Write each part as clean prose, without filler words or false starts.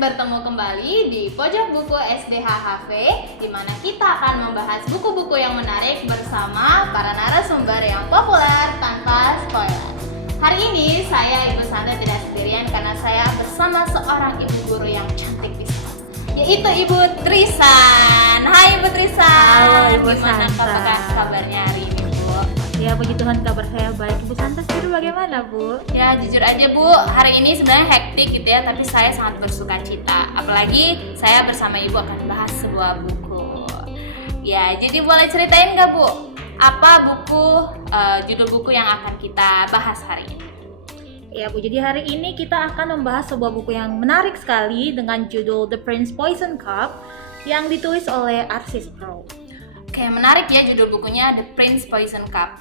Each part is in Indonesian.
bertemu kembali di Pojok Buku SDHHV, di mana kita akan membahas buku-buku yang menarik bersama para narasumber yang populer tanpa spoiler. Hari ini saya Ibu Santa tidak sendirian karena saya bersama seorang ibu guru yang cantik pisan, yaitu Ibu Trisan. Hai Ibu Trisan. Halo Ibu Gimana Santa. kabarnya hari ini Bu? Ya puji Tuhan kabar saya baik. Ibu Santa sendiri bagaimana Bu? Ya jujur aja Bu, hari ini sebenarnya hektik gitu ya, tapi saya sangat bersuka cita. Apalagi saya bersama Ibu akan bahas sebuah buku. Ya, jadi boleh ceritain nggak Bu? Apa judul buku yang akan kita bahas hari ini? Ya Bu, jadi hari ini kita akan membahas sebuah buku yang menarik sekali dengan judul The Prince Poison Cup yang ditulis oleh Arcis Sproul. Oke, menarik ya judul bukunya The Prince Poison Cup.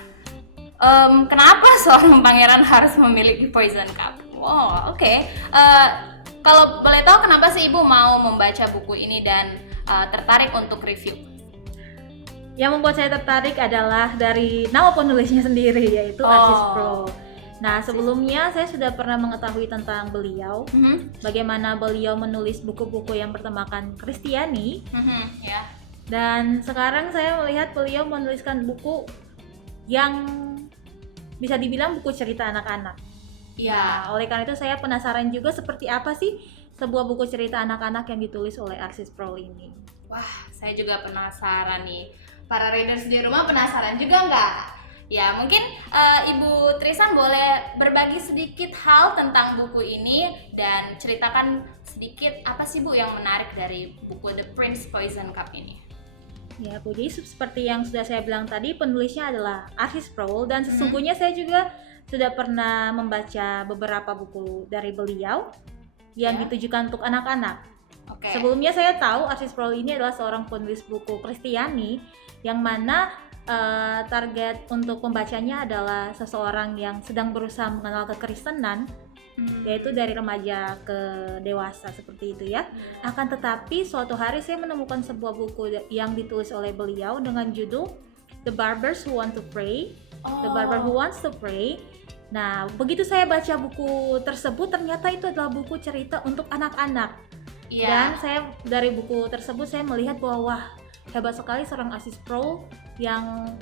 Kenapa seorang pangeran harus memiliki Poison Cup? Wow, oke. Kalau boleh tahu kenapa sih Ibu mau membaca buku ini dan tertarik untuk review? Yang membuat saya tertarik adalah dari nama penulisnya sendiri, yaitu Arcis Sproul. Nah, sebelumnya saya sudah pernah mengetahui tentang beliau, bagaimana beliau menulis buku-buku yang bertemakan Kristiani. Ya. Dan sekarang saya melihat beliau menuliskan buku yang bisa dibilang buku cerita anak-anak. Ya. Nah, oleh karena itu saya penasaran juga seperti apa sih sebuah buku cerita anak-anak yang ditulis oleh Arcis Sproul ini. Wah, saya juga penasaran nih. Para readers di rumah penasaran juga nggak? Ya, mungkin Ibu Trisan boleh berbagi sedikit hal tentang buku ini dan ceritakan sedikit apa sih Bu yang menarik dari buku The Prince Poison Cup ini? Ya Bu, jadi seperti yang sudah saya bilang tadi, penulisnya adalah Arcis Sproul dan sesungguhnya saya juga sudah pernah membaca beberapa buku dari beliau yang ditujukan untuk anak-anak. Sebelumnya saya tahu Arcis Sproul ini adalah seorang penulis buku Kristiani yang mana target untuk pembacanya adalah seseorang yang sedang berusaha mengenal kekristenan, yaitu dari remaja ke dewasa seperti itu ya. Akan tetapi suatu hari saya menemukan sebuah buku yang ditulis oleh beliau dengan judul The Barbers Who Want to Pray, The Barber Who Wants to Pray. Nah, begitu saya baca buku tersebut ternyata itu adalah buku cerita untuk anak-anak. Dan saya dari buku tersebut saya melihat bahwa wah, hebat sekali seorang Arcis Sproul yang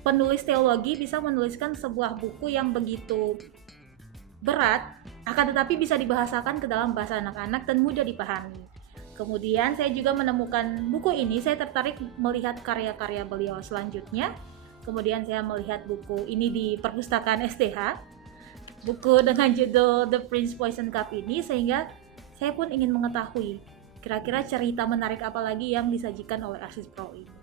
penulis teologi bisa menuliskan sebuah buku yang begitu berat akan tetapi bisa dibahasakan ke dalam bahasa anak-anak dan mudah dipahami. Kemudian saya juga menemukan buku ini, saya tertarik melihat karya-karya beliau selanjutnya. Kemudian saya melihat buku ini di perpustakaan SDH, buku dengan judul The Prince Poison Cup ini, sehingga saya pun ingin mengetahui kira-kira cerita menarik apa lagi yang disajikan oleh Arcis Sproul ini.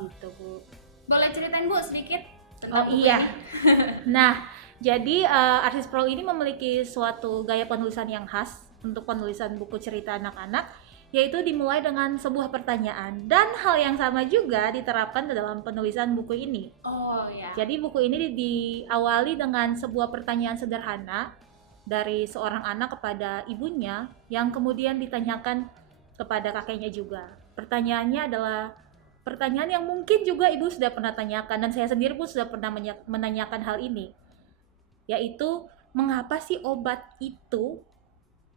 Gitu Bu. Boleh ceritain Bu sedikit Oh tentang buku iya. ini? Nah, jadi Arcis Sproul ini memiliki suatu gaya penulisan yang khas untuk penulisan buku cerita anak-anak, yaitu dimulai dengan sebuah pertanyaan, dan hal yang sama juga diterapkan ke dalam penulisan buku ini. Oh ya. Jadi buku ini diawali dengan sebuah pertanyaan sederhana dari seorang anak kepada ibunya yang kemudian ditanyakan kepada kakeknya juga. Pertanyaannya adalah pertanyaan yang mungkin juga ibu sudah pernah tanyakan dan saya sendiri pun sudah pernah menanyakan hal ini, yaitu mengapa sih obat itu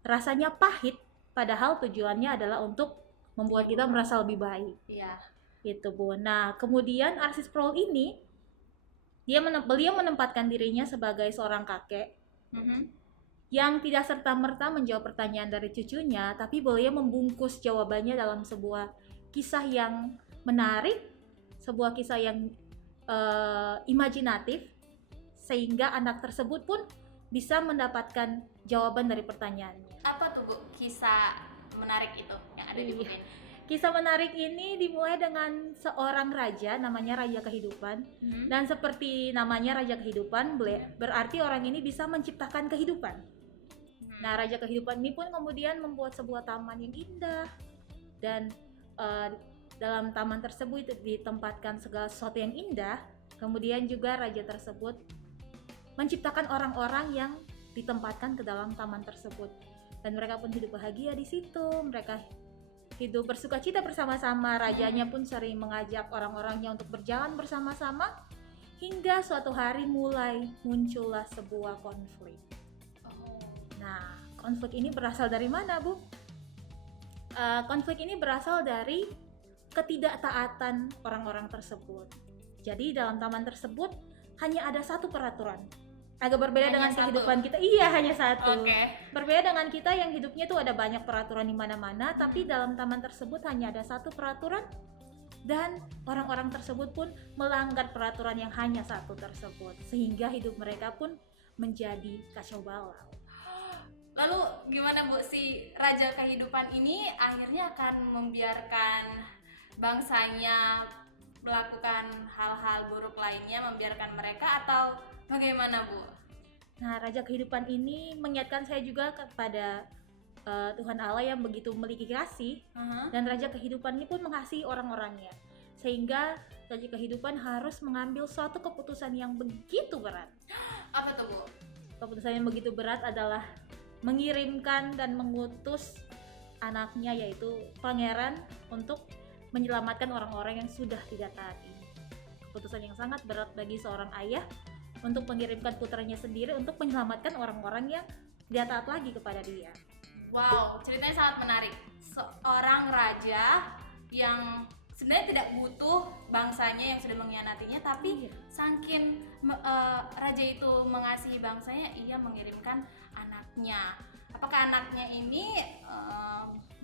rasanya pahit padahal tujuannya adalah untuk membuat kita merasa lebih baik. Iya. Gitu Bu. Nah, kemudian Arcis Sproul ini beliau menempatkan dirinya sebagai seorang kakek yang tidak serta-merta menjawab pertanyaan dari cucunya, tapi beliau membungkus jawabannya dalam sebuah kisah yang menarik, sebuah kisah yang imajinatif, sehingga anak tersebut pun bisa mendapatkan jawaban dari pertanyaannya. Apa tuh Bu kisah menarik itu yang ada di buku ini? Kisah menarik ini dimulai dengan seorang raja, namanya Raja Kehidupan. Dan seperti namanya Raja Kehidupan, berarti orang ini bisa menciptakan kehidupan. Nah, Raja Kehidupan ini pun kemudian membuat sebuah taman yang indah. Dan dalam taman tersebut ditempatkan segala sesuatu yang indah. Kemudian juga raja tersebut menciptakan orang-orang yang ditempatkan ke dalam taman tersebut. Dan mereka pun hidup bahagia di situ. Mereka hidup bersukacita bersama-sama. Rajanya pun sering mengajak orang-orangnya untuk berjalan bersama-sama hingga suatu hari mulai muncullah sebuah konflik. Nah, konflik ini berasal dari mana, Bu? Konflik ini berasal dari ketidaktaatan orang-orang tersebut. Jadi dalam taman tersebut hanya ada satu peraturan. Agak berbeda dengan kehidupan kita. Iya, hanya satu. Berbeda dengan kita yang hidupnya tuh ada banyak peraturan di mana-mana, tapi dalam taman tersebut hanya ada satu peraturan, dan orang-orang tersebut pun melanggar peraturan yang hanya satu tersebut, sehingga hidup mereka pun menjadi kacau balau. Lalu gimana Bu, si raja kehidupan ini akhirnya akan membiarkan bangsanya melakukan hal-hal buruk lainnya, membiarkan mereka, atau bagaimana Bu? Nah, raja kehidupan ini mengingatkan saya juga kepada Tuhan Allah yang begitu memiliki kasih, dan raja kehidupan ini pun mengasihi orang-orangnya, sehingga raja kehidupan harus mengambil suatu keputusan yang begitu berat. Apa tuh Bu? Keputusan yang begitu berat adalah mengirimkan dan mengutus anaknya, yaitu pangeran, untuk menyelamatkan orang-orang yang sudah tidak taat ini. Keputusan yang sangat berat bagi seorang ayah untuk mengirimkan putranya sendiri untuk menyelamatkan orang-orang yang tidak taat lagi kepada dia. Wow, ceritanya sangat menarik. Seorang raja yang sebenarnya tidak butuh bangsanya yang sudah mengkhianatinya, tapi saking raja itu mengasihi bangsanya, ia mengirimkan anaknya. Apakah anaknya ini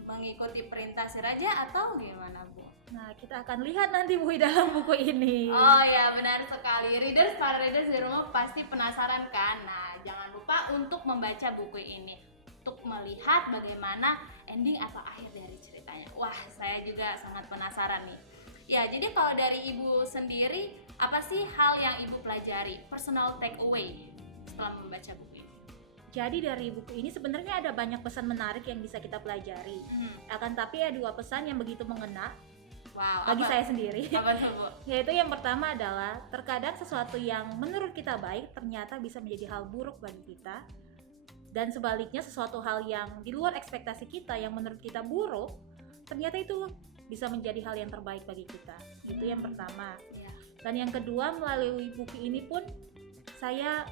mengikuti perintah si raja atau gimana Bu? Nah, kita akan lihat nanti Bu dalam buku ini. Oh ya, benar sekali. Para readers di rumah pasti penasaran kan? Nah, jangan lupa untuk membaca buku ini untuk melihat bagaimana ending atau akhir dari ceritanya. Wah, saya juga sangat penasaran nih. Ya, jadi kalau dari Ibu sendiri, apa sih hal yang Ibu pelajari, personal takeaway setelah membaca buku ini? Jadi dari buku ini sebenarnya ada banyak pesan menarik yang bisa kita pelajari. Akan tapi ada dua pesan yang begitu mengena bagi saya sendiri. Apa tuh Bu? Yaitu yang pertama adalah terkadang sesuatu yang menurut kita baik ternyata bisa menjadi hal buruk bagi kita. Dan sebaliknya sesuatu hal yang di luar ekspektasi kita yang menurut kita buruk, ternyata itu bisa menjadi hal yang terbaik bagi kita. Itu yang pertama. Dan yang kedua, melalui buku ini pun saya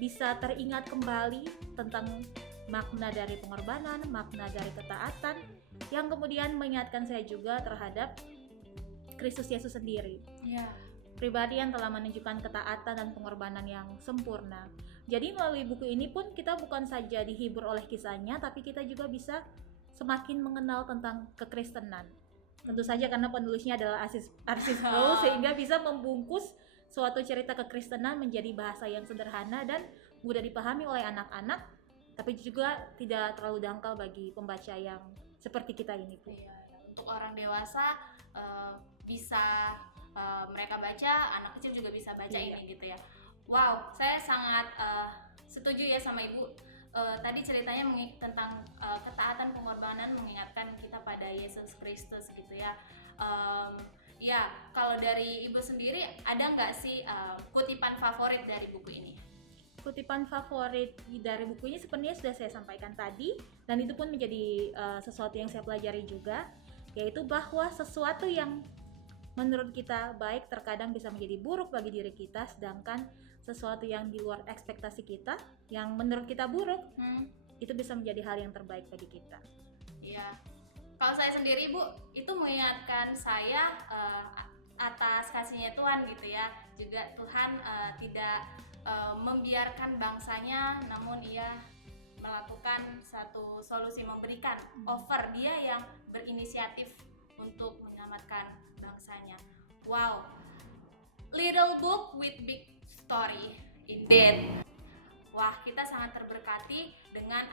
bisa teringat kembali tentang makna dari pengorbanan, makna dari ketaatan, yang kemudian mengingatkan saya juga terhadap Kristus Yesus sendiri. Pribadi yang telah menunjukkan ketaatan dan pengorbanan yang sempurna. Jadi melalui buku ini pun kita bukan saja dihibur oleh kisahnya, tapi kita juga bisa semakin mengenal tentang kekristenan. Tentu saja karena penulisnya adalah R.C. Sproul, sehingga bisa membungkus suatu cerita kekristenan menjadi bahasa yang sederhana dan mudah dipahami oleh anak-anak, tapi juga tidak terlalu dangkal bagi pembaca yang seperti kita ini. Untuk orang dewasa bisa mereka baca, anak kecil juga bisa baca ini gitu ya. Wow, saya sangat setuju ya sama Ibu. Tadi ceritanya tentang ketaatan, pengorbanan, mengingatkan kita pada Yesus Kristus gitu ya. Ya, kalau dari Ibu sendiri ada nggak sih kutipan favorit dari buku ini? Kutipan favorit dari buku ini sebenarnya sudah saya sampaikan tadi, dan itu pun menjadi sesuatu yang saya pelajari juga, yaitu bahwa sesuatu yang menurut kita baik terkadang bisa menjadi buruk bagi diri kita, sedangkan sesuatu yang di luar ekspektasi kita yang menurut kita buruk itu bisa menjadi hal yang terbaik bagi kita. Iya. Kalau saya sendiri Bu, itu mengingatkan saya atas kasihnya Tuhan gitu ya. Juga Tuhan tidak membiarkan bangsanya, namun ia melakukan satu solusi, memberikan offer, dia yang berinisiatif untuk menyelamatkan bangsanya. Wow, little book with big story indeed. Wah, kita sangat terberkati dengan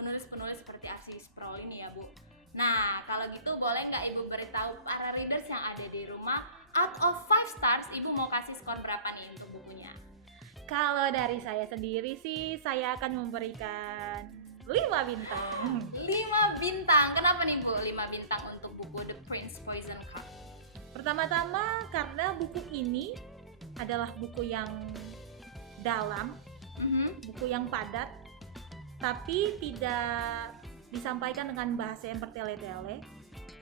penulis-penulis seperti R.C. Sproul ini ya Bu. Nah, kalau gitu boleh nggak Ibu beritahu para readers yang ada di rumah, out of 5 stars Ibu mau kasih skor berapa nih untuk bukunya? Kalau dari saya sendiri sih, saya akan memberikan 5 bintang. 5 bintang. Kenapa nih Bu 5 bintang untuk buku The Prince Poison Cup? Pertama-tama karena buku ini adalah buku yang dalam, buku yang padat, tapi tidak disampaikan dengan bahasa yang bertele-tele,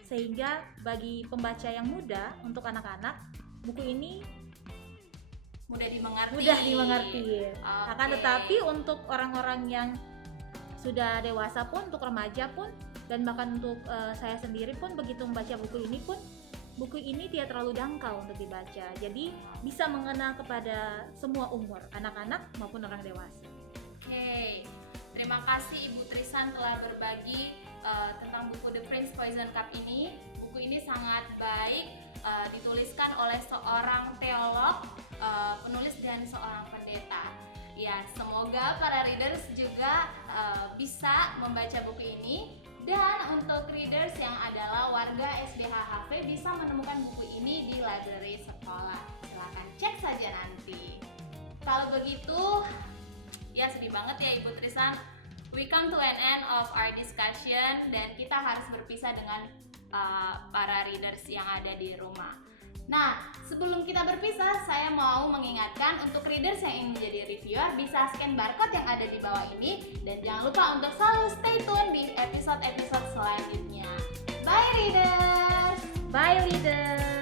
sehingga bagi pembaca yang muda, untuk anak-anak, buku ini mudah dimengerti. Okay. Akan tetapi untuk orang-orang yang sudah dewasa pun, untuk remaja pun, dan bahkan untuk saya sendiri pun begitu membaca buku ini pun, buku ini tidak terlalu dangkal untuk dibaca. Jadi bisa mengena kepada semua umur, anak-anak maupun orang dewasa. Oke, terima kasih Ibu Trisan telah berbagi tentang buku The Prince Poison Cup ini. Buku ini sangat baik, dituliskan oleh seorang teolog, penulis dan seorang pendeta. Ya, semoga para readers juga bisa membaca buku ini. Dan untuk readers yang adalah warga SDHHV bisa menemukan buku ini di library sekolah. Silahkan cek saja nanti. Kalau begitu, ya sedih banget ya Ibu Trisan. We come to an end of our discussion dan kita harus berpisah dengan para readers yang ada di rumah. Nah, sebelum kita berpisah, saya mau mengingatkan untuk readers yang ingin menjadi reviewer bisa scan barcode yang ada di bawah ini dan jangan lupa untuk selalu stay tune di episode-episode selanjutnya. Bye readers! Bye, leaders!